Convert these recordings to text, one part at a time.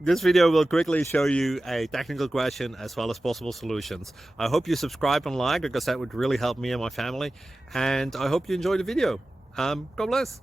This video will quickly show you a technical question as well as possible solutions. I hope you subscribe and like, because that would really help me and my family. And I hope you enjoy the video. God bless.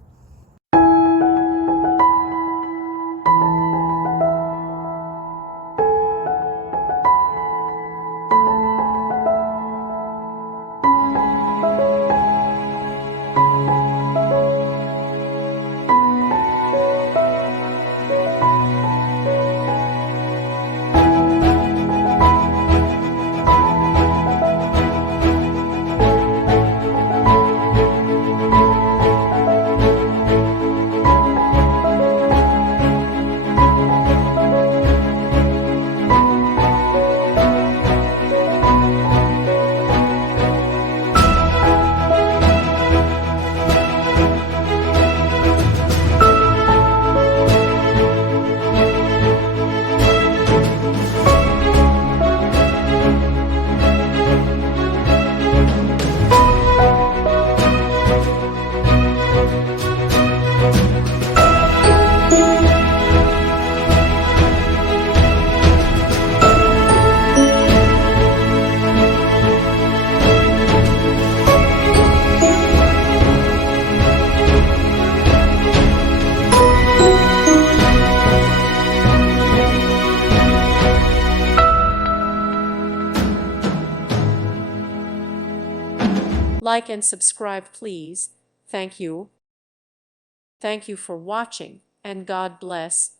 Like and subscribe, please. Thank you. Thank you for watching, and God bless.